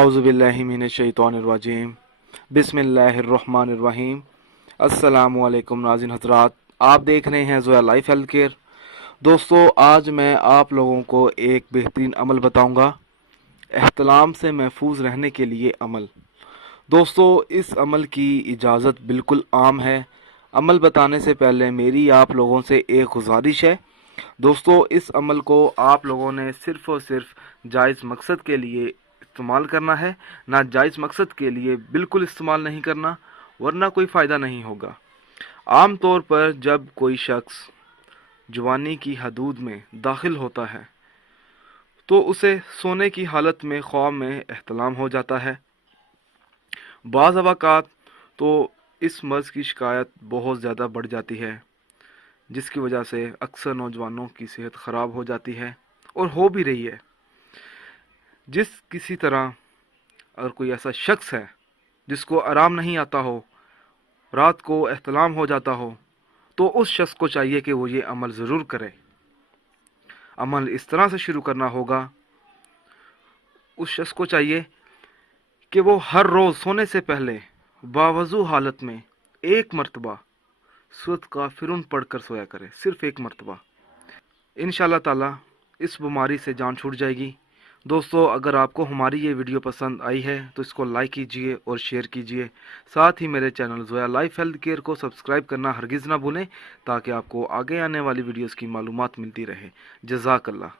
आउज़ुबिल्लाहि मिनश्शैतानिर्रजीम बिस्मिल्लाहिर्रहमानिर्रहीम। अस्सलामु अलैकुम नाज़रीन हज़रात, आप देख रहे हैं ज़ोया लाइफ हेल्थ केयर। दोस्तों, आज मैं आप लोगों को एक बेहतरीन अमल बताऊंगा, एहतलाम से महफूज रहने के लिए अमल। दोस्तों, इस अमल की इजाज़त बिल्कुल आम है। अमल बताने से पहले मेरी आप लोगों से एक गुजारिश है। दोस्तों, इस अमल को आप लोगों ने सिर्फ़ और सिर्फ जायज़ मकसद के लिए इस्तेमाल करना है, ना जायज़ मकसद के लिए बिल्कुल इस्तेमाल नहीं करना, वरना कोई फ़ायदा नहीं होगा। आम तौर पर जब कोई शख्स जवानी की हदूद में दाखिल होता है तो उसे सोने की हालत में ख्वाब में एहतलाम हो जाता है। बाज़ अवाक़ात तो इस मर्ज़ की शिकायत बहुत ज़्यादा बढ़ जाती है, जिसकी वजह से अक्सर नौजवानों की सेहत ख़राब हो जाती है और हो भी रही है। जिस किसी तरह अगर कोई ऐसा शख्स है जिसको आराम नहीं आता हो, रात को एहतलाम हो जाता हो, तो उस शख्स को चाहिए कि वो ये अमल ज़रूर करे। अमल इस तरह से शुरू करना होगा, उस शख्स को चाहिए कि वो हर रोज़ सोने से पहले बावज़ू हालत में एक मरतबा सूरत काफिरून पढ़कर सोया करे, सिर्फ एक मरतबा। इंशाअल्लाह ताला इस बीमारी से जान छूट जाएगी। दोस्तों, अगर आपको हमारी ये वीडियो पसंद आई है तो इसको लाइक कीजिए और शेयर कीजिए। साथ ही मेरे channel Zoya life health care को सब्सक्राइब करना हरगिज़ ना भूलें, ताकि आपको आगे आने वाली वीडियोस की मालूमात मिलती रहे। जज़ाकल्लाह।